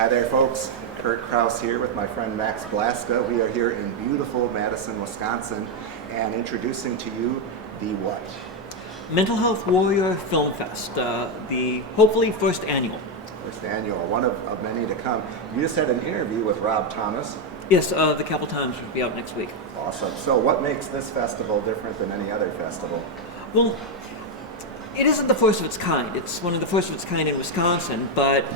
Hi there, folks. Kurt Krauss here with my friend Max Blaska. We are here in beautiful Madison, Wisconsin, and introducing to you the what? Mental Health Warrior Film Fest, the hopefully first annual. First annual, one of many to come. You just had an interview with Rob Thomas. Yes, the Capital Times will be out next week. Awesome. So what makes this festival different than any other festival? Well, it isn't the first of its kind. It's one of the first of its kind in Wisconsin, but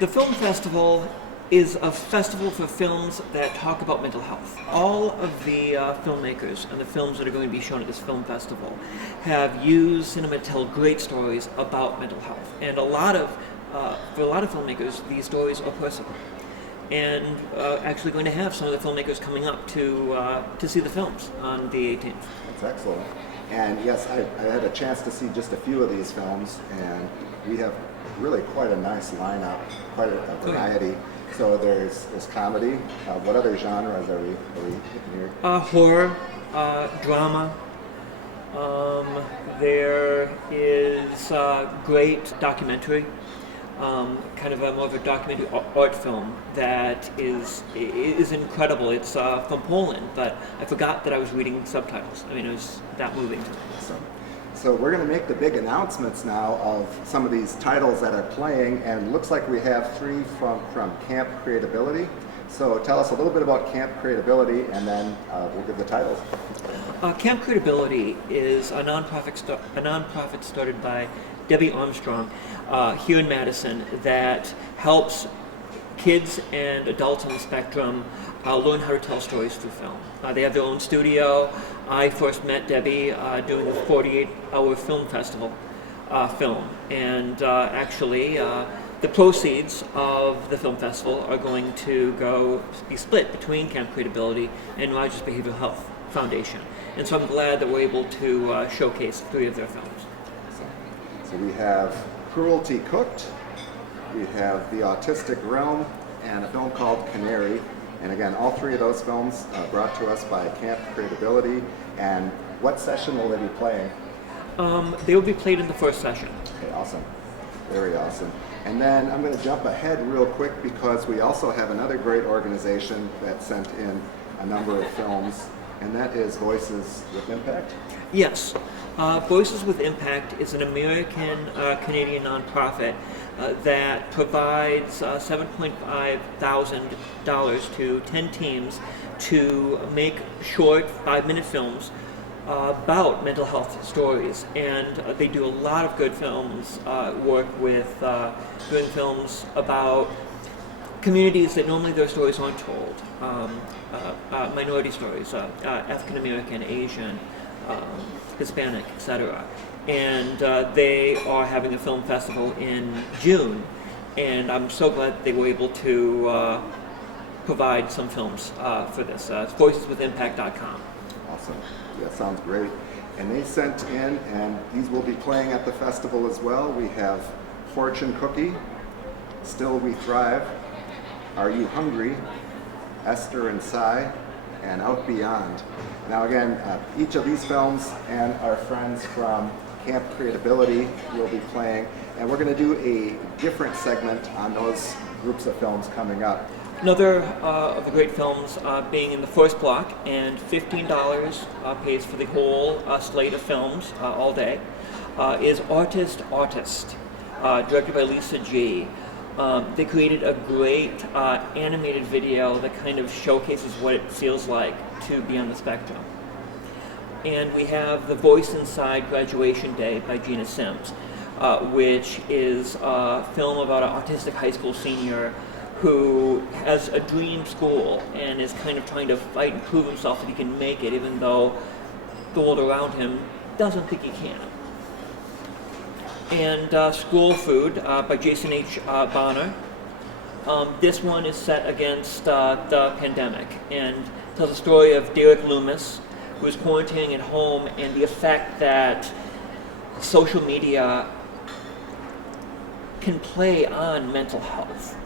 the film festival is a festival for films that talk about mental health. All of the filmmakers and the films that are going to be shown at this film festival have used cinema to tell great stories about mental health. And for a lot of filmmakers, these stories are personal. And actually going to have some of the filmmakers coming up to see the films on the 18th. That's excellent. And yes, I had a chance to see just a few of these films, and we have really quite a nice lineup, quite a variety. So there's comedy. What other genres are we hitting here? Horror, drama. There is great documentary, kind of more of a documentary art film that is incredible. It's from Poland, but I forgot that I was reading subtitles. I mean, it was that moving. So we're going to make the big announcements now of some of these titles that are playing, and looks like we have three from Camp Createability. So tell us a little bit about Camp Createability, and then we'll give the titles. Camp Createability is a nonprofit started by Debbie Armstrong here in Madison that helps kids and adults on the spectrum learn how to tell stories through film. They have their own studio. I first met Debbie doing the 48-hour film festival film, and actually the proceeds of the film festival are going to be split between Camp Createability and Rogers Behavioral Health Foundation. And so I'm glad that we're able to showcase three of their films. So we have Cruelty Cooked, we have The Autistic Realm, and a film called Canary. And again, all three of those films brought to us by Camp Createability. And what session will they be playing? They will be played in the first session. Okay, awesome. Very awesome. And then I'm going to jump ahead real quick because we also have another great organization that sent in a number of films, and that is Voices with Impact. Yes. Voices with Impact is an American Canadian nonprofit that provides $7.5 thousand to 10 teams to make short 5-minute films about mental health stories. And they do a lot of good films, work with doing films about communities that normally their stories aren't told, minority stories, African American, Asian, Hispanic, etc. And they are having a film festival in June, and I'm so glad they were able to provide some films for this. It's voiceswithimpact.com. Awesome. That sounds great. And they sent in, and these will be playing at the festival as well. We have Fortune Cookie, Still We Thrive, Are You Hungry, Esther and Cy, and Out Beyond. Now again, each of these films and our friends from Camp Createability will be playing, and we're going to do a different segment on those groups of films coming up. Another of the great films being in the first block, and $15 pays for the whole slate of films all day, is Artist, directed by Lisa G. They created a great animated video that kind of showcases what it feels like to be on the spectrum. And we have The Voice Inside Graduation Day by Gina Sims, which is a film about an autistic high school senior who has a dream school and is kind of trying to fight and prove himself that he can make it, even though the world around him doesn't think he can. And School Food by Jason H. Bonner. This one is set against the pandemic and tells the story of Derek Loomis, who is quarantining at home, and the effect that social media can play on mental health.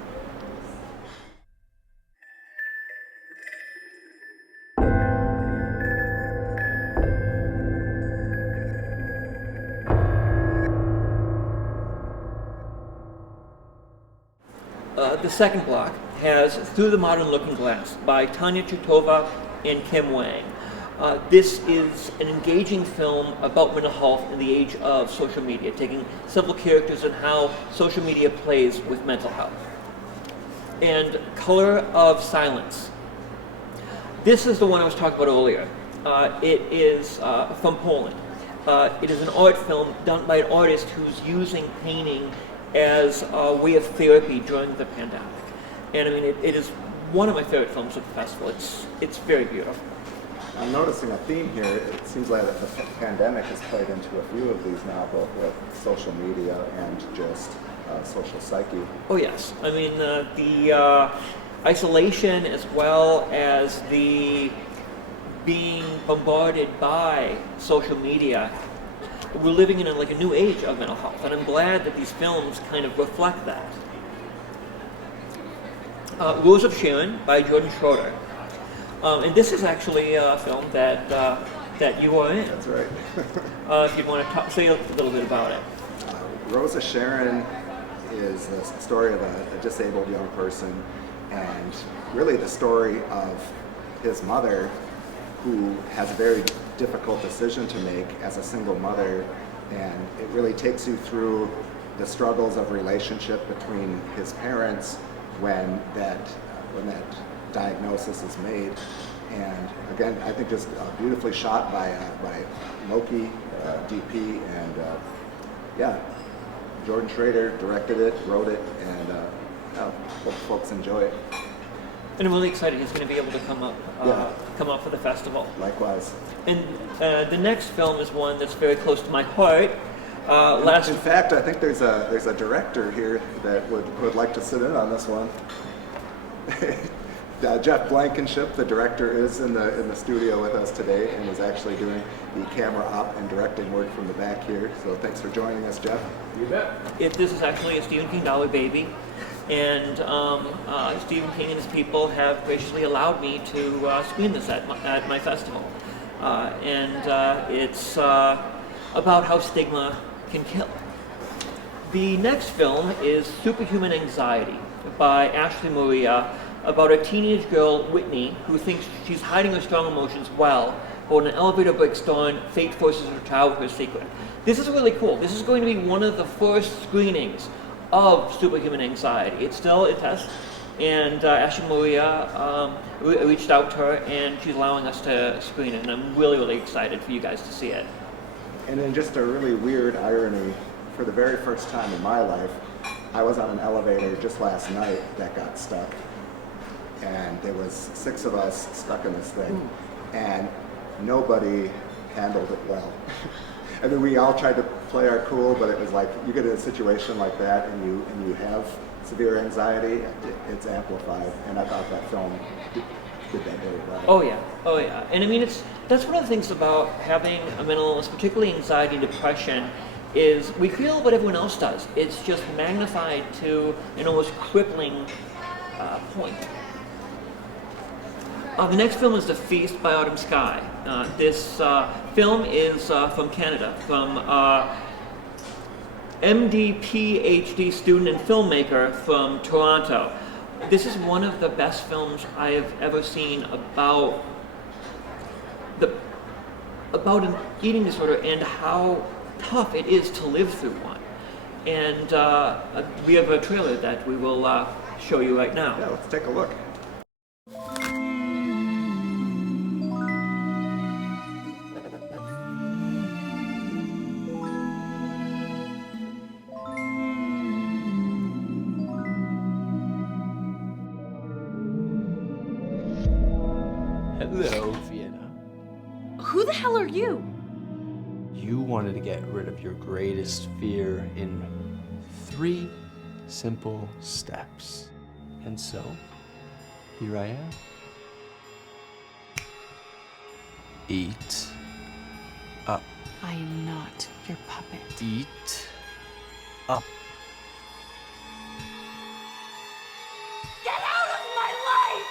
The the second block has Through the Modern Looking Glass by Tanya Chitova and Kim Wang. This is an engaging film about mental health in the age of social media, taking several characters and how social media plays with mental health. And Color of Silence. This is the one I was talking about earlier. It is from Poland. It is an art film done by an artist who's using painting as a way of therapy during the pandemic. And I mean, it is one of my favorite films of the festival. It's very beautiful. I'm noticing a theme here. It seems like the pandemic has played into a few of these now, both with social media and just social psyche. Oh yes, I mean the isolation as well as the being bombarded by social media. We're living in a new age of mental health, and I'm glad that these films kind of reflect that. Rose of Sharon by Jordan Schroeder. And this is actually a film that you are in. That's right. If you'd want to say a little bit about it. Rose of Sharon is the story of a disabled young person, and really the story of his mother, who has a very difficult decision to make as a single mother, and it really takes you through the struggles of relationship between his parents when that diagnosis is made. And again, I think just beautifully shot by Loki, DP, and Jordan Schrader directed it, wrote it, and hope folks enjoy it. And I'm really excited he's going to be able to come up for the festival. Likewise. And the next film is one that's very close to my heart. In fact, I think there's a director here that would like to sit in on this one. Jeff Blankenship, the director, is in the studio with us today and is actually doing the camera op and directing work from the back here. So thanks for joining us, Jeff. You bet. This is actually a Stephen King dollar baby, and Stephen King and his people have graciously allowed me to screen this at my festival. It's about how stigma can kill. The next film is Superhuman Anxiety by Ashley Maria, about a teenage girl, Whitney, who thinks she's hiding her strong emotions well, but when an elevator breaks down, fate forces her to out her secret. This is really cool. This is going to be one of the first screenings of Superhuman Anxiety. It's still a test, and Ashley Maria reached out to her, and she's allowing us to screen it, and I'm really, really excited for you guys to see it. And in just a really weird irony, for the very first time in my life, I was on an elevator just last night that got stuck. And there was 6 of us stuck in this thing, and nobody handled it well. I mean, we all tried to play our cool, but it was like, you get in a situation like that and you have severe anxiety, it's amplified, and I thought that film did that very well. Oh yeah. And I mean, that's one of the things about having a mental illness, particularly anxiety and depression, is we feel what everyone else does. It's just magnified to an almost crippling point. The next film is The Feast by Autumn Sky. This film is from Canada, from MD PhD student and filmmaker from Toronto. This is one of the best films I have ever seen about an eating disorder and how tough it is to live through one. And we have a trailer that we will show you right now. Yeah, let's take a look. Hello, Vienna. Who the hell are you? You wanted to get rid of your greatest fear in 3 simple steps. And so, here I am. Eat up. I am not your puppet. Eat up. Get out of my life!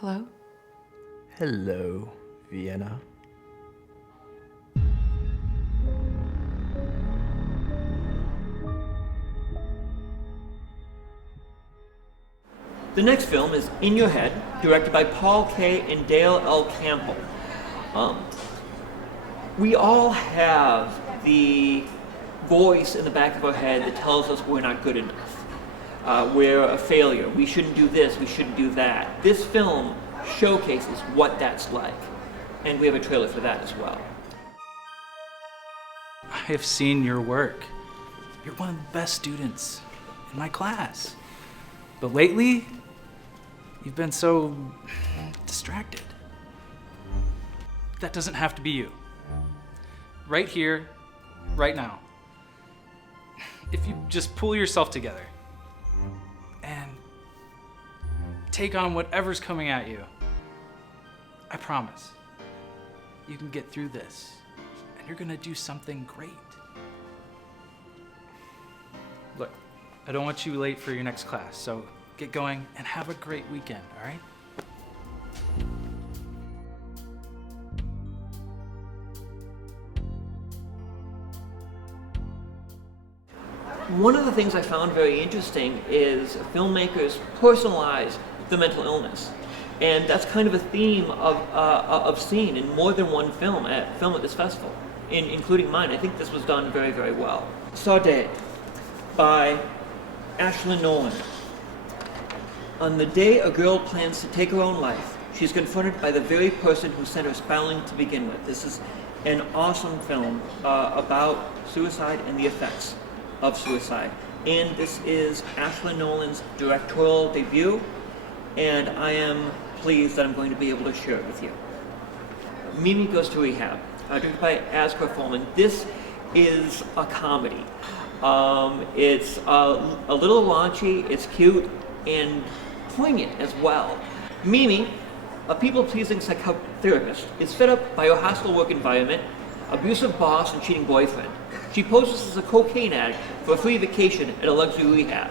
Hello? Hello, Vienna. The next film is In Your Head, directed by Paul K. and Dale L. Campbell. We all have the voice in the back of our head that tells us we're not good enough. We're a failure. We shouldn't do this. We shouldn't do that. This film showcases what that's like. And we have a trailer for that as well. I have seen your work. You're one of the best students in my class. But lately, you've been so distracted. That doesn't have to be you. Right here, right now. If you just pull yourself together and take on whatever's coming at you, I promise, you can get through this and you're gonna do something great. Look, I don't want you late for your next class, so get going and have a great weekend, all right? One of the things I found very interesting is filmmakers personalize the mental illness. And that's kind of a theme of seen in more than one film at this festival, including mine. I think this was done very, very well. Sade by Ashlyn Nolan. On the day a girl plans to take her own life, she's confronted by the very person who sent her spiraling to begin with. This is an awesome film about suicide and the effects of suicide. And this is Ashlyn Nolan's directorial debut, and I am pleased that I'm going to be able to share it with you. Mimi Goes to Rehab, directed by Asghar Foreman. This is a comedy. It's a little raunchy, it's cute, and poignant as well. Mimi, a people-pleasing psychotherapist, is fed up by her hostile work environment, abusive boss, and cheating boyfriend. She poses as a cocaine addict for a free vacation at a luxury rehab.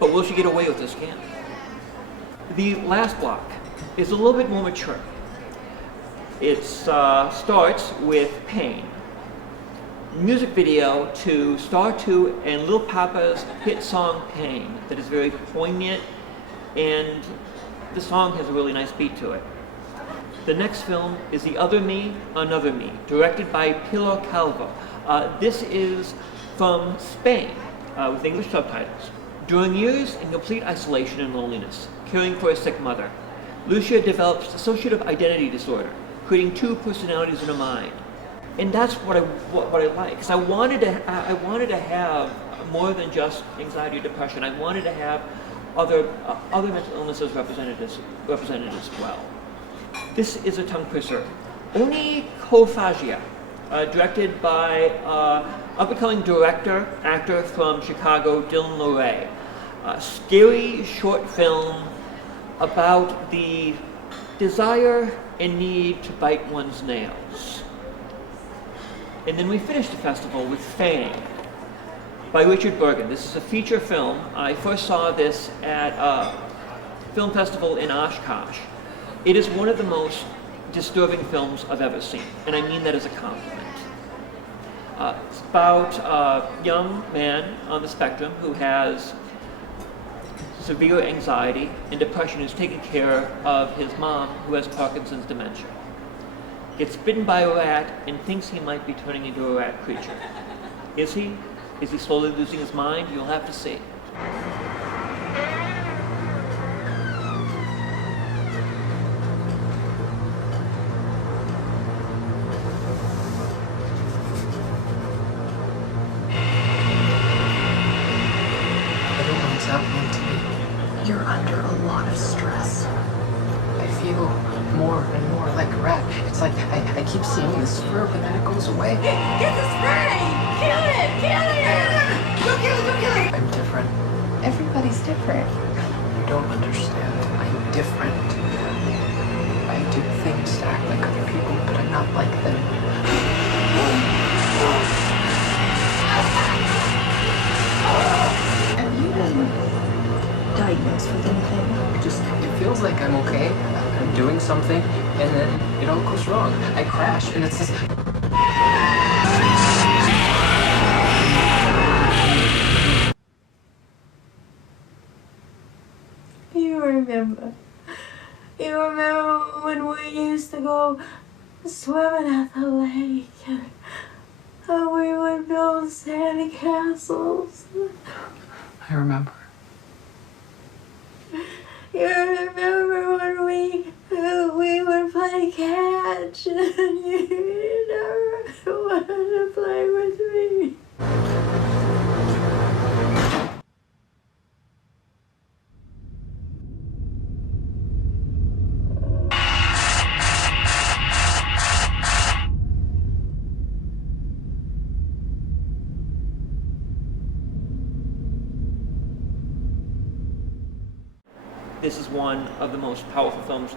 But will she get away with this scam? The last block is a little bit more mature. It starts with Pain. Music video to Star 2 and Lil Papa's hit song Pain that is very poignant, and the song has a really nice beat to it. The next film is The Other Me, Another Me, directed by Pilar Calvo. This is from Spain with English subtitles. During years in complete isolation and loneliness, caring for a sick mother, Lucia develops dissociative identity disorder, creating two personalities in her mind. And that's what I like, because I wanted to have more than just anxiety or depression. I wanted to have other mental illnesses represented as well. This is a tongue twister. Oni Kofagia, directed by up-and-coming actor from Chicago, Dylan Luray. A scary short film about the desire and need to bite one's nails. And then we finished the festival with Fang by Richard Bergen. This is a feature film. I first saw this at a film festival in Oshkosh. It is one of the most disturbing films I've ever seen, and I mean that as a compliment. It's about a young man on the spectrum who has severe anxiety and depression, who's taking care of his mom who has Parkinson's dementia. Gets bitten by a rat and thinks he might be turning into a rat creature. Is he? Is he slowly losing his mind? You'll have to see. Everyone's happening to me. You're under a lot of stress. I feel more and more like a rat. It's like I keep seeing this fur, but then it goes away. Get the spray! Kill it! Kill it! Go kill it! Go kill it! I'm different. Everybody's different. You don't understand. I'm different. I do things to act like other people, but I'm not like them. Have you been diagnosed with anything? It feels like I'm okay. I'm doing something, and then it all goes wrong. I crash, and it's this. You remember when we used to go swimming at the lake and we would build sand castles? I remember. You remember when we would play catch and you never wanted to play with me? This is one of the most powerful films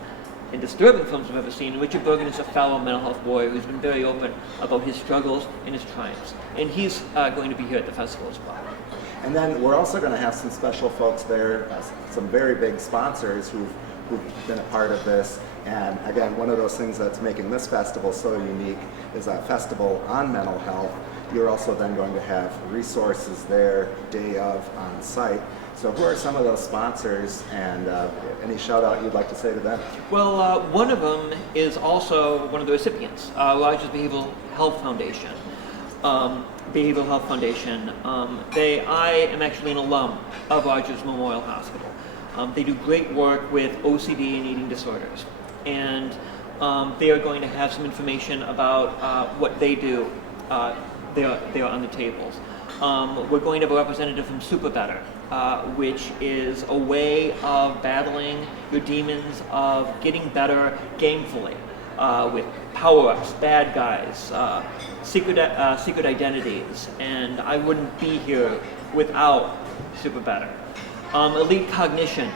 and disturbing films I've ever seen. Richard Bergen is a fellow mental health warrior who's been very open about his struggles and his triumphs. And he's going to be here at the festival as well. And then we're also going to have some special folks there, some very big sponsors who've been a part of this. And again, one of those things that's making this festival so unique is a festival on mental health. You're also then going to have resources there day of on site. So who are some of those sponsors, and any shout out you'd like to say to them? Well, one of them is also one of the recipients, Rogers Behavioral Health Foundation. Behavioral Health Foundation. I am actually an alum of Rogers Memorial Hospital. They do great work with OCD and eating disorders. And they are going to have some information about what they do there on the tables. We're going to have a representative from Super Better, which is a way of battling your demons, of getting better gamefully, with power-ups, bad guys, secret identities, and I wouldn't be here without Super Better. Elite Cognition,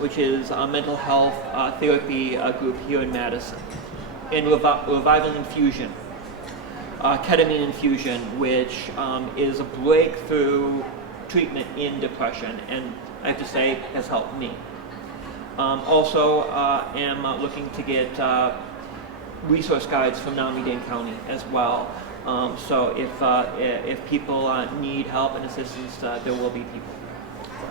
which is a mental health therapy group here in Madison, and Revival Infusion, ketamine infusion, which is a breakthrough treatment in depression, and I have to say has helped me. Also am looking to get resource guides from Miami-Dade County as well. So if people need help and assistance, there will be people.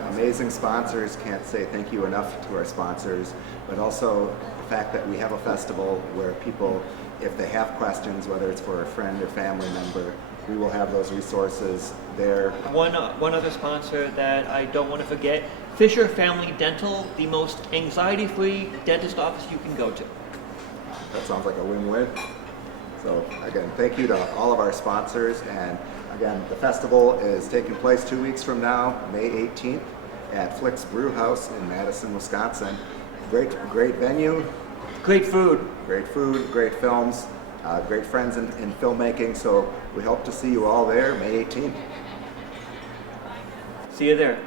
Amazing sponsors, can't say thank you enough to our sponsors, but also the fact that we have a festival where people, if they have questions, whether it's for a friend or family member, we will have those resources there. One other sponsor that I don't want to forget, Fisher Family Dental, the most anxiety-free dentist office you can go to. That sounds like a win-win. So again, thank you to all of our sponsors, and again, the festival is taking place 2 weeks from now, May 18th, at Flix Brewhouse in Madison, Wisconsin. Great venue. Great food. Great food, great films, great friends in filmmaking, so we hope to see you all there May 18th. See you there.